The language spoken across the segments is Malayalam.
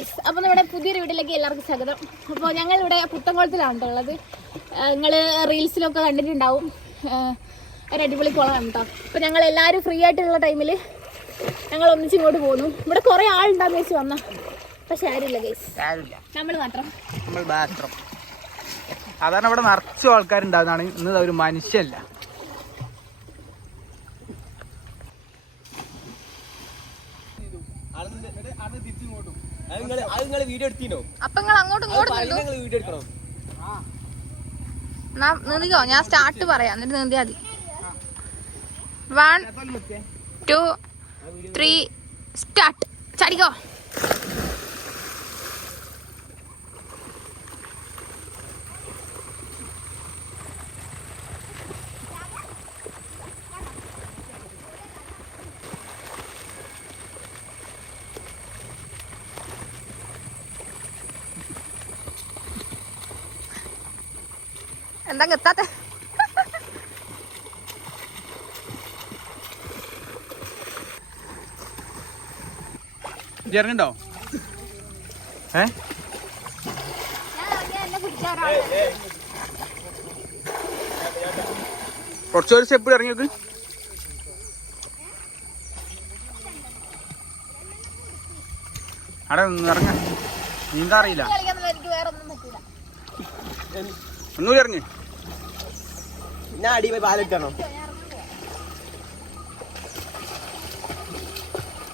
ഗൈസ്, അപ്പോൾ നമ്മുടെ പുതിയൊരു വീട്ടിലേക്ക് എല്ലാവർക്കും സ്വാഗതം. അപ്പോൾ ഞങ്ങളിവിടെ പുത്തൻകുളത്തിലാണ് ഉള്ളത്. നിങ്ങൾ റീൽസിലൊക്കെ കണ്ടിട്ടുണ്ടാവും. ഒരു അടിപൊളി കുളമാണ് കേട്ടോ. അപ്പോൾ ഞങ്ങൾ എല്ലാവരും ഫ്രീ ആയിട്ടുള്ള ടൈമിൽ ഞങ്ങൾ ഒന്നിച്ചിങ്ങോട്ട് പോന്നു. ഇവിടെ കുറേ ആളുണ്ടാകുന്ന വെച്ച് വന്ന, പക്ഷെ ആരുമില്ല ഗൈസ്, നമ്മൾ മാത്രം. സാധാരണ ഇവിടെ നിറച്ചു ആൾക്കാരുണ്ടാകുന്നതാണ്. ഇന്ന് ഒരു മനുഷ്യല്ല. അപ്പൊ നിങ്ങൾ അങ്ങോട്ടും ഇങ്ങോട്ടും നീന്തിക്കോ. ഞാൻ സ്റ്റാർട്ട് പറയാം, എന്നിട്ട് നീന്തിയാ മതി. 1 2 3 സ്റ്റാർട്ട്. ചാടിക്കോ. എന്താ എത്താത്തെ? ഇറങ്ങണ്ടോ? കുറച്ചൊരു സ്റ്റെപ്പ് ഇറങ്ങി നോക്ക്. അവിടെ ഇറങ്ങ, നീന്താ അറിയില്ല. ഒന്നുകൂടി ഇറങ്ങി. ഞാൻ അടി പോയി പാലിട്ടാണോ?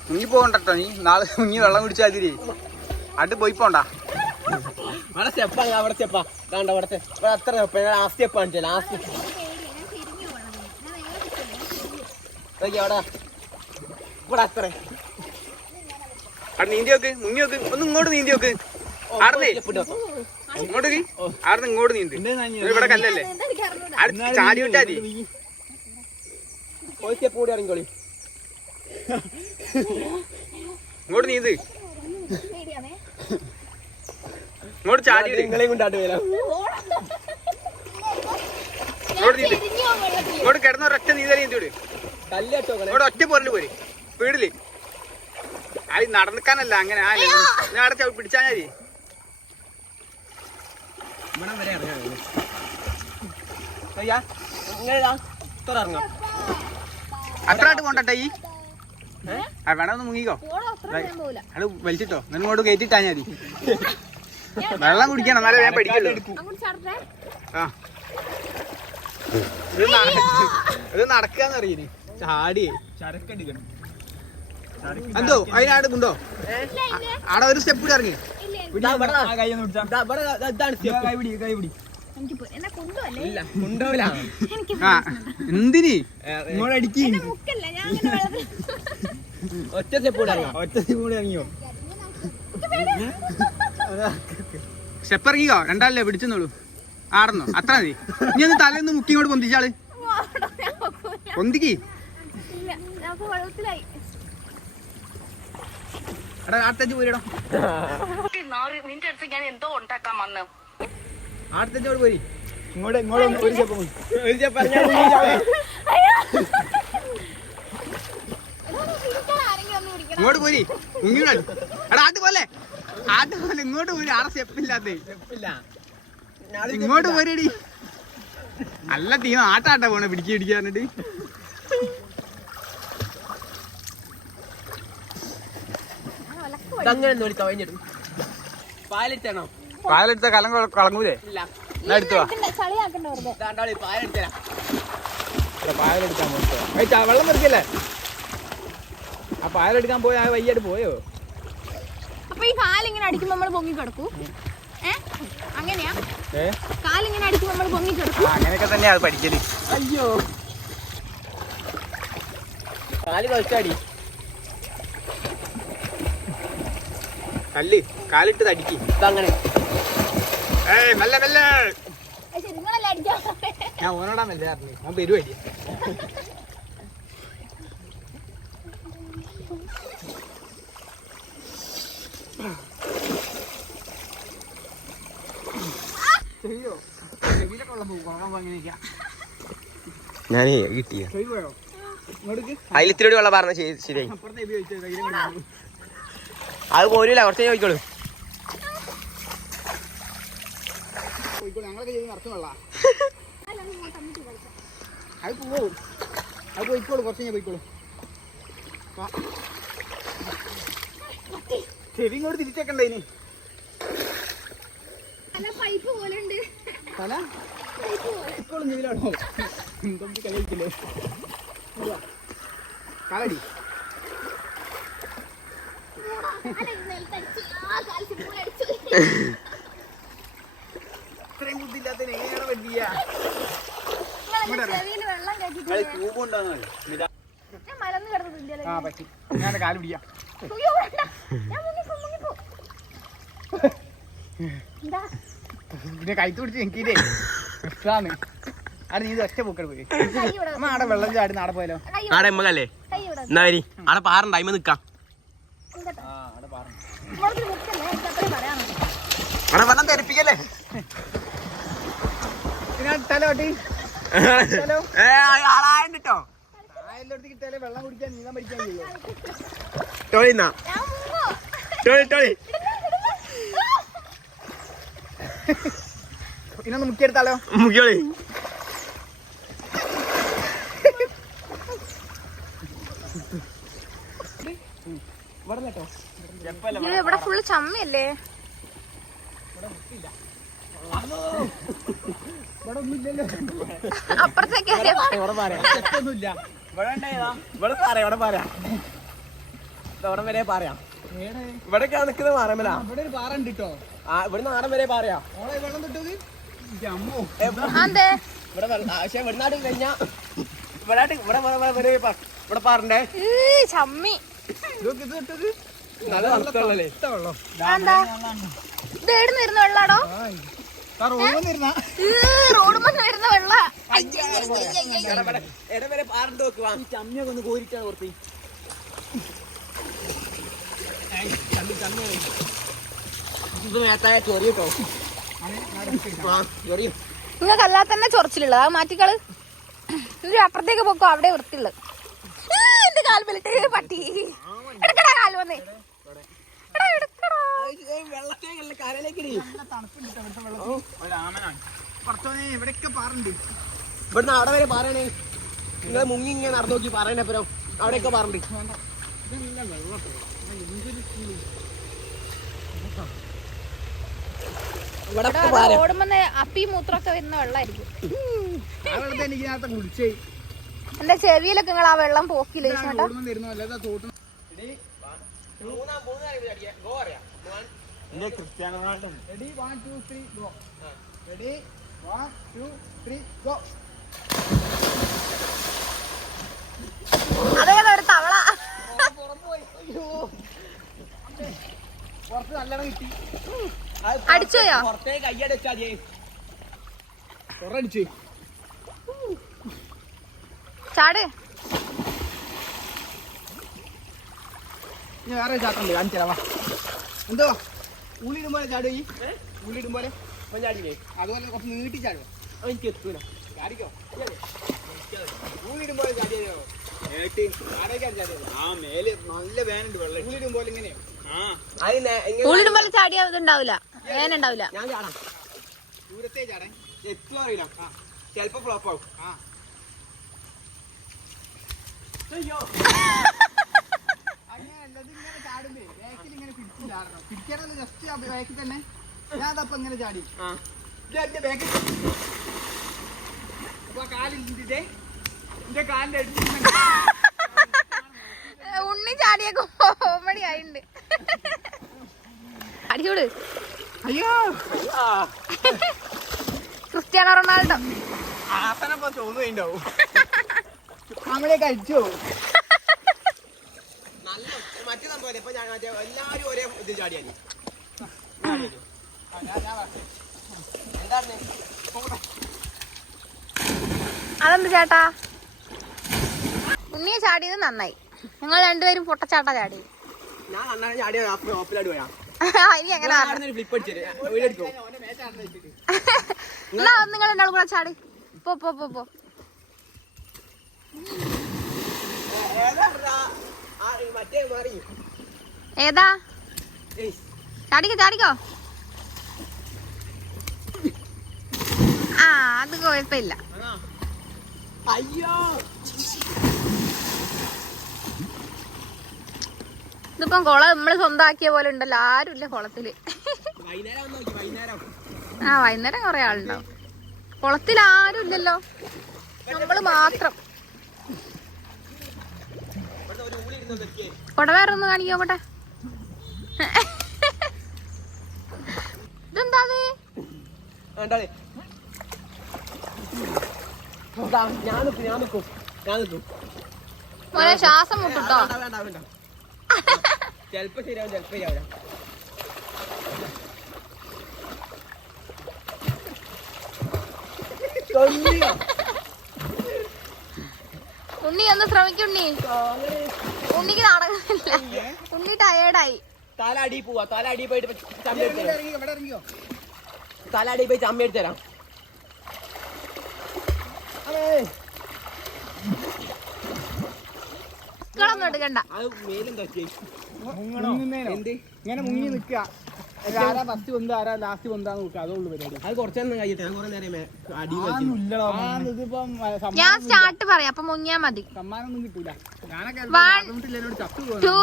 മുങ്ങി പോകണ്ടോ നീ? നാളെ മുങ്ങി വെള്ളം കുടിച്ചാൽ മതി. അട്ട് പോയി പോണ്ട. അവിടെ സ്റ്റെപ്പാ, അവിടെ സ്റ്റെപ്പാ. വേണ്ട അവിടെ അത്ര സ്റ്റെപ്പ്. ലാസ്റ്റ് സ്റ്റെപ്പ് കാണിച്ചു. ലാസ്റ്റ് അവിടെ ഇവിടെ അത്ര അവിടെ നീന്തി നോക്ക്, മുങ്ങി നോക്ക്. ഒന്ന് ഇങ്ങോട്ട് നീന്തി നോക്ക്. ആടന്നേ ഇങ്ങോട്ട് ആടുന്ന് ഇങ്ങോട്ട് നീന്തി. ഇവിടെ കല്ലല്ലേ, ചാടി വിട്ടാ മതി. ഒരു സ്റ്റെപ്പ് കൂടി ഇറങ്ങിക്കോളി. ഇങ്ങോട്ട് നീന്ത്. ഇങ്ങോട്ട് ചാടി നിങ്ങളെയും കൊണ്ടാട്ട് വരാം. ഇങ്ങോട്ട് നീന്ത്. ഇങ്ങോട്ട് കിടന്ന ഒരൊറ്റ നീന്തൽ നീന്തിവിട്. കല്ലേട്ടോ ഇങ്ങോട്ട് ഒറ്റ പോരല് പോര്. വീടില് അത് നടന്നിക്കാനല്ല, അങ്ങനെ ഞാൻ അവിടെ പിടിച്ചാ മതി. ഇവിടെ വരെ ഇറങ്ങാം. അത്രായിട്ട് പോണ്ടട്ടെ ഈ വേണം. ഒന്ന് മുങ്ങിക്കോ. അത് വലിച്ചിട്ടോ, ഇങ്ങോട്ട് കയറ്റിട്ടാ മതി. വെള്ളം കുടിക്കണം, എന്നാലേ ഞാൻ പഠിക്കല്ലോ. ആ ഇത് നടക്കാന്ന് അറിയിന്. ചാടിയേ ചരക്കടിക്കണം. എന്തോ അതിനാടുണ്ടോ? ആടെ ഒരു സ്റ്റെപ്പ് കൂടി ഇറങ്ങി. എന്തിന് ഇങ്ങോട്ടടിക്ക്? ഒറ്റ സ്റ്റെപ്പ് കൂടി ഇറങ്ങാം. ഒറ്റ സ്റ്റെപ്പ് കൂടി ഇറങ്ങിയോ? സ്റ്റെപ്പ് ഇറങ്ങിയോ? രണ്ടാളല്ലേ പിടിച്ചെന്നുള്ളൂ. ആടന്നോ? അത്ര മതി. ഇനി ഒന്ന് തലേന്ന് മുക്കി ഇങ്ങോട്ട് പൊന്തിച്ചാള്. പൊന്തിക്ക്. ആടത്തേക്ക് പോരിടോ. ആടത്തേക്കോട് പോരി. ഇങ്ങോട്ട് ഇങ്ങോട്ട് ഒരു സ്റ്റെപ്പ് ഇങ്ങോട്ട് പോരി. മുങ്ങിവിടാൻ. എടാ ആട്ട് പോലെ, ആട്ട് പോലെ ഇങ്ങോട്ട് പോരി. ആടെ സ്റ്റെപ്പില്ലാത്ത ഇങ്ങോട്ട് പോരടി. നല്ല ടീം ആട്ടാട്ട പോണേ പിടിക്കുക പിടിക്കുക പറഞ്ഞിട്ട്. പാലെടുത്ത കലം കളങ്ങൂലേ? എടുത്തോ പാലെടുക്കാൻ പോയിട്ടോ. വെള്ളം നിറക്കല്ലേ? ആ പാലെടുക്കാൻ പോയി ആ വയ്യായിട്ട് പോയോ? അപ്പൊ ഈ കാലിങ്ങനെ അടിക്കുമ്പോ നമ്മള് പൊങ്ങി കിടക്കൂ. അങ്ങനെയാ? കാലിങ്ങനെ അടിക്കുമ്പോ നമ്മള് പൊങ്ങി കിടക്കും. അങ്ങനെയൊക്കെ തന്നെയാ അത് പഠിക്കല്. അയ്യോ കാല് കളിച്ചാടി. കല്ല് കാലിട്ട് തടിക്ക്. ഇതങ്ങനെ മെല്ലെ മെല്ലെ. നിങ്ങളല്ലേ അടിക്കാൻ? ഞാൻ ഓനോടാ മെല്ലെ പറഞ്ഞു. ഞാൻ പെരുവടി. ഞാനേ കിട്ടിയ അതിലിത്തിരി വെള്ളം പറഞ്ഞ ശരിയായി. അത് പോരില്ല, കുറച്ച് ചോദിക്കോളൂ. പോയിക്കോളൂ ഞങ്ങളൊക്കെ ചെയ്ത് നിറച്ചു വെള്ള അത് പോവും അത് പോയിക്കോളൂ കുറച്ച് കഴിഞ്ഞാൽ പോയിക്കോളൂ ചെവി ഇങ്ങോട്ട് തിരിച്ചേക്കണ്ടേ ഇനി പൈപ്പ് പോലെ ഉണ്ട് തല ഇപ്പോഴും ചെവിലാണോ എന്തൊക്കെ കളിയിക്കില്ലേ കളടി ഇത്രയും ബുദ്ധിയില്ലാത്തതിന് എങ്ങനെയാണ് വലിയ ആ പറ്റി ഞാൻ കാല് പിടിക്കാം പിന്നെ കൈത്ത് പിടിച്ച് എനിക്കില്ലേ ഇഷ്ടമാണ് അവിടെ നീ ഒറ്റ പൂക്കൾ പോയി അമ്മ ആടെ വെള്ളം ചാടി നാടെ പോയാലോ ആടെ എമ്മകല്ലേ എന്നാ വരി ആടെ പാറുണ്ട് അയിമ നിക്കാം അവിടെ വെള്ളം തെറിപ്പിക്കല്ലേ തലോട്ടി ആളായിട്ടോ എല്ലായിടത്ത് കിട്ടാലേ വെള്ളം കുടിക്കാൻ നീന്താൻ പഠിക്കാൻ ചെയ്യോ ടോളിന്നാ ടോളി ഇനൊന്ന് മുക്കിയെടുത്താലോ മുക്കിയോളി ഇവിടെ ഫുള്ള് ചമ്മയല്ലേ അപ്പുറത്തേക്ക് വരെ പറയാം ഇവിടെ നിൽക്കുന്ന മാറമല ഇവിടെ ഒരു പാറ ഉണ്ട് കേട്ടോ ഇവിടെ നാടൻ വരെ പറയാ ഓളെ വെള്ളം തൊട്ടത് അമ്മോ അതെ ഇവിടെ പക്ഷെ ഇവിടെ നാട്ടിൽ കഴിഞ്ഞാ ഇവിടെ പാറണ്ടേ ചമ്മി ഇതൊക്കെ ഇത് തൊട്ടത് നല്ല തണുപ്പുള്ളല്ലേ വെള്ളം എന്താ ഇത് എവിടുന്ന് വരുന്ന വെള്ളാടോ റോഡ് വരുന്ന വെള്ള ഇടവരെ പാറണ്ട് നോക്കുവാ ചമ്മിയൊക്കെ ഒന്ന് കോരിട്ടാണ് പുറത്ത് ഇത് മേത്തായ ചൊറിയോ ചൊറിയും നിങ്ങൾക്ക് അല്ലാതെ തന്നെ ചൊറിച്ചിലുള്ളത് അത് മാറ്റിക്കള് ഇത് അപ്പുറത്തേക്ക് പോക്കോ അവിടെ വൃത്തിയുള്ളത് എന്റെ കാൽ വലിട്ട് പട്ടി എടുക്കടാ കാല് വന്നേ ഇവിടെയൊക്കെ പാറുണ്ട് ഇവിടുന്ന് അവിടെ വരെ പറയണേ നിങ്ങൾ മുങ്ങി ഇങ്ങനെ നടന്നു നോക്കി പറയണപ്പുറം അവിടെയൊക്കെ പറഞ്ഞിട്ട് ഓടുമ്പോ അപ്പി മൂത്രമൊക്കെ വരുന്ന വെള്ളമായിരിക്കും ആ വെള്ളത്തെ എനിക്ക് നേരത്തെ കുടിച്ചേ എന്റെ ചെവിയിലൊക്കെ നിങ്ങൾ ആ വെള്ളം പോക്കില്ല Cristiano Ronaldo ready 1 2 3 go ready 1 2 3 go അതേതാ ഒരു തവള കുറച്ച് നല്ലോണം കിട്ടി അടിച്ചോയോ പുറത്തേക്ക് കയ്യടിച്ചാ കുറെ അടിച്ചു ചാട് ഇനി വേറെ ചാട്ടുണ്ട് കാണിച്ചാ എന്തോ ഉള്ളിടും പോലെ ചാടുക ഈ ഉള്ളിടും പോലെ ചാടിയേ അതുപോലെ കുറച്ച് നീട്ടി ചാടുക എനിക്ക് എത്തൂല ചാടിക്കോ ഉള്ളിടും പോലെ ചാടിയോ ആ മേല് നല്ല വേനുണ്ട് വെള്ളം ഉള്ളിടും പോലെ ഇങ്ങനെയോ ഉള്ളിടും പോലെ ചാടിയാ ഇതുണ്ടാവില്ല വേനുണ്ടാവില്ല ഞാൻ ചാടാം ദൂരത്തേ ചാടേ എത്തും അറിയില്ല ചിലപ്പോ ഫ്ലോപ്പ് ആവും അങ്ങനെയല്ലത് ഇങ്ങനെ ചാടുമ്പേ ബാക്കിൽ ഇങ്ങനെ പിടിച്ചു ചാടണം പിടിക്കാനല്ല ജസ്റ്റ് ബാക്കിൽ തന്നെ ഞാൻ അതപ്പോ ഇങ്ങനെ ചാടി ബാക്കിൽ അപ്പൊ കാലിന്റെ എന്റെ കാലിന്റെ അടുത്ത് ഉണ്ണി ചാടിയൊക്കെ കോമഡി ആയിണ്ട് അടിയോട് അയ്യോ ക്രിസ്ത്യാനോ റൊണാൾഡോ ആസനപ്പോ ചോന്നുണ്ടാവും നമ്മളെ കഴിച്ചോ നല്ല മറ്റു സംഭവം ഇപ്പൊ ഞാൻ എല്ലാരും ഒരേ ഇത് ചാടിയാനി എന്താണ് അതെന്ത് ചേട്ടാ ഉണ്ണിയെ ചാടിയത് നന്നായി നിങ്ങൾ രണ്ടുപേരും പൊട്ടച്ചാട്ട ചാടി ഞാൻ നന്നായി ചാടിയ ഓപ്പിലാട് പോയാ ഇനി എങ്ങനെ ഫ്ലിപ്പ് അടിച്ചോ എന്നാ നിങ്ങൾ രണ്ടാളും കൂടെ ചാടി പോ പോ പോ പോ മറ്റേ മാറി ഏതാ ചാടിക്കോ ചാടിക്കോ അത് കുഴപ്പമില്ല. അയ്യോ ഇതിപ്പം കുളം നമ്മള് സ്വന്തമാക്കിയ പോലെ ഉണ്ടല്ലോ, ആരുമില്ല കുളത്തില്. ആ വൈകുന്നേരം കൊറേ ആളുണ്ടാവും. കുളത്തിൽ ആരും ഇല്ലല്ലോ, നമ്മള് മാത്രം. കൊട വേറെ ഒന്ന് കാണിക്കോട്ടെ. ഇതെന്താ മോനെ ശ്വാസം മുട്ടോ? ചെലപ്പോ ശരിയാവും, ചെലപ്പോ ശരിയാവില്ല. ഉണ്ണി ഒന്ന് ശ്രമിക്കുണ്ണി. ഉണ്ണിക്ക് നടക്കുന്നില്ല, ഉണ്ണി ടയേർഡായി. തല അടി പോവാ, തല അടി പോയിട്ട് തല അടി പോയി ചമ്മ എടുത്ത് തരാം. മക്കളൊന്നും എടുക്കണ്ട. അത് മേലും തട്ടി ഇങ്ങനെ മുങ്ങി നിക്കുക. ആരാ ഫസ്റ്റ് വന്ന് ആരാ ലാസ്റ്റ് വന്നാന്ന് നോക്കുക, അതുള്ളൂ പരിപാടി. അത് കുറച്ചൊന്നും കഴിയട്ടെ, ഞാൻ കുറെ നേരം അടി ഇതിപ്പം ഞാൻ സ്റ്റാർട്ട് പറയാം, അപ്പൊ മുങ്ങിയാ മതി. സമ്മാനമൊന്നും കിട്ടൂല. ഞാനൊക്കെ 1 ചത്തു 2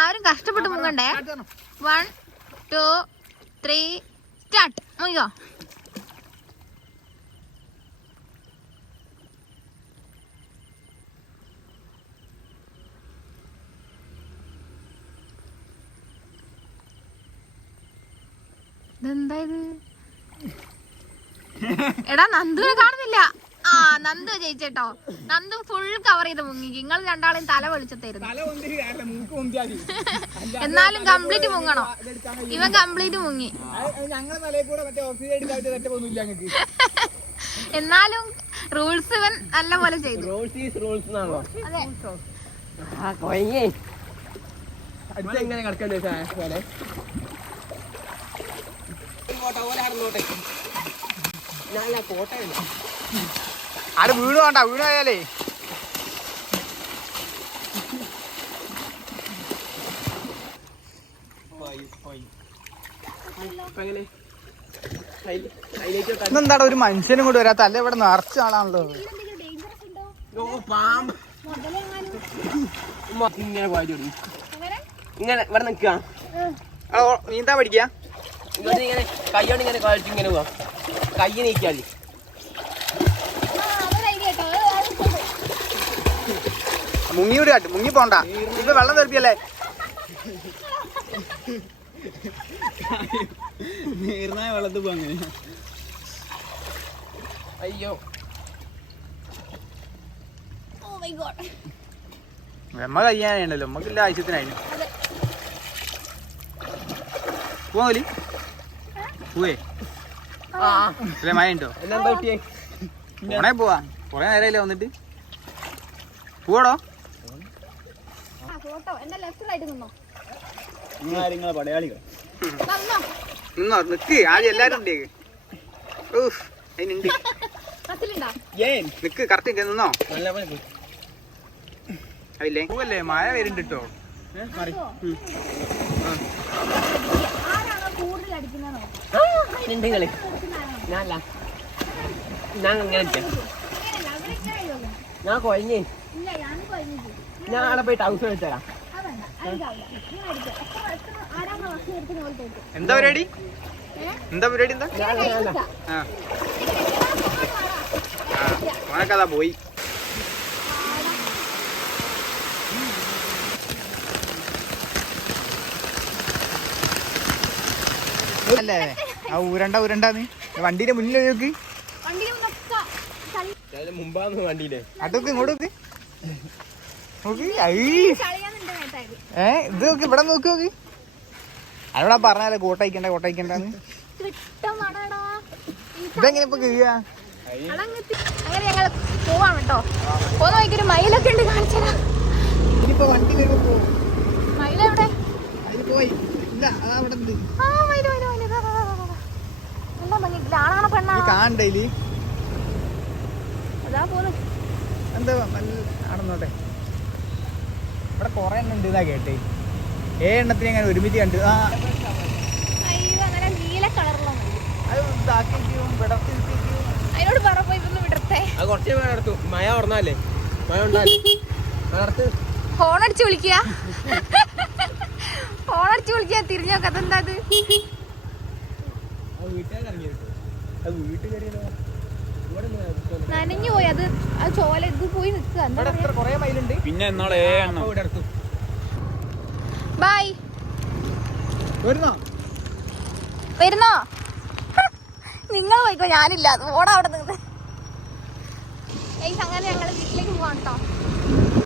ആരും കഷ്ടപ്പെട്ട് മുങ്ങണ്ടേ. 1 2 3 സ്റ്റാർട്ട്. മുങ്ങിക്കോ. ഇതെന്താ ഇത്? എടാ നന്ദുവിനെ കാണുന്നില്ല. ആ നന്ദു ജയിച്ചേട്ടോ. നന്ദു ഫുൾ കവർ ചെയ്ത് മുങ്ങി. നിങ്ങൾ രണ്ടാളെയും തല വെളിച്ചത്തായിരുന്നു. എന്നാലും കംപ്ലീറ്റ് മുങ്ങണോ? ഇവൻ കംപ്ലീറ്റ് മുങ്ങി. എന്നാലും റൂൾസ് ഇവൻ നല്ല പോലെ ചെയ്തു. എങ്ങനെ കിടക്കണ്ടേ പോലെ കോട്ടയല്ല. ആര് വീണ് വേണ്ട, വീണായാലേ എന്താടാ ഒരു മനുഷ്യനും കൂടി വരാത്ത? അല്ല ഇവിടെ നിറച്ച ആളാണല്ലോ. പാമ്പ് ഇങ്ങനെ പോയി ഇങ്ങനെ ഇവിടെ നിൽക്കുക. നീന്താ പഠിക്കാ? ഇങ്ങനെ കൈയോണ്ട് ഇങ്ങനെ കഴിച്ച് ഇങ്ങനെ പോവാ. കൈ നീക്കിയാൽ മുങ്ങിയൂടി കാട്ട്, മുങ്ങി പോണ്ട. ഇപ്പൊ വെള്ളം തെറിപ്പിയല്ലേ? നീർന്നായ വെള്ളത്തിൽ പോ. അങ്ങനെ അയ്യോ നമ്മ കഴിയാനുണ്ടല്ലോ, നമ്മക്കില്ല ആവശ്യത്തിനായി പോലി പോവേ. അല്ലേ മഴ ഉണ്ടോ? പോണേ പോവാ. കൊറേ നേരമല്ലേ വന്നിട്ട്. പോടോ. നിന്നോ നിക്ക്. ആദ്യം എല്ലാരും ഉണ്ട്. അതിനുണ്ട് നിക്ക്. കറക്റ്റ് നിന്നോ. അതില്ലേ പോവല്ലേ, മഴ വരുന്നുണ്ട് കേട്ടോ. ഞാൻ കൊഴഞ്ഞേ. ഞാൻ അവിടെ പോയി ടൗസ് എടുത്തു തരാം. എന്താ പരിപാടി? എന്താ പരിപാടി? എന്താ ഓനക്കതാ പോയി. അല്ലേ ആ ഉരണ്ടാന്ന് വണ്ടീന്റെ മുന്നിൽ നോക്ക്. മുമ്പാന്ന് വണ്ടിയില്ലേ അതൊക്കെ ഇങ്ങോട്ട് നോക്ക്. നോക്ക്. ഇത് നോക്ക്, ഇവിടെ നോക്ക് നോക്ക്. അവിടെ പറഞ്ഞാലേ കോട്ടയിക്കണ്ടെന്ന്. ഇതെങ്ങനെ ഇപ്പൊ കഴിയാ? അങ്ങനെ ഞങ്ങൾ പോവാണ് കേട്ടോ. പോന്ന വഴിക്കൊരു മയിലൊക്കെ ഉണ്ട്, കാണിച്ചാ. ഇനിയിപ്പോ വണ്ടി വരുമ്പോ മയിലെവിടെ? പോയി. ഇല്ല അതവിടെ ഉണ്ട്. എന്താ ഭംഗിയില്ല. ആണാണോ പെണ്ണാണോ കാണണ്ടേലി? അതാ പോന്നു. എന്താ ആണെന്നോട്ടെ. ഇവിടെ കൊറേ എണ്ണം ഉണ്ട് ഇതാ കേട്ടേ. എണ്ണത്തിന് അങ്ങനെ ഒരുമിച്ച് കണ്ടു. അയ്യോ അങ്ങനെ നീല കളറുള്ള അത് ഇതാക്കി വിടർത്തി അതിനോട് പറ പോയി ഇതൊന്ന് വിടർത്തെ. അത് കുറച്ച് പേര് എടുത്തു. മഴ ഓർന്നാലേ മഴ ഉണ്ടായി ഫോണടിച്ച് വിളിക്കുക, ഫോണടിച്ച് വിളിക്കുക. തിരിഞ്ഞു നോക്ക. അതെന്താ അത്? നനഞ്ഞു പോയി അത്. ആ ചോല ഇത് പോയി നിക്കുക. പിന്നെ ബൈ. വരുന്നോ? നിങ്ങൾ പോയിക്കോ, ഞാനില്ല. ഓടാ അവിടെ നിന്ന്. അങ്ങനെ ഞങ്ങൾ വീട്ടിലേക്ക് പോവാം കേട്ടോ.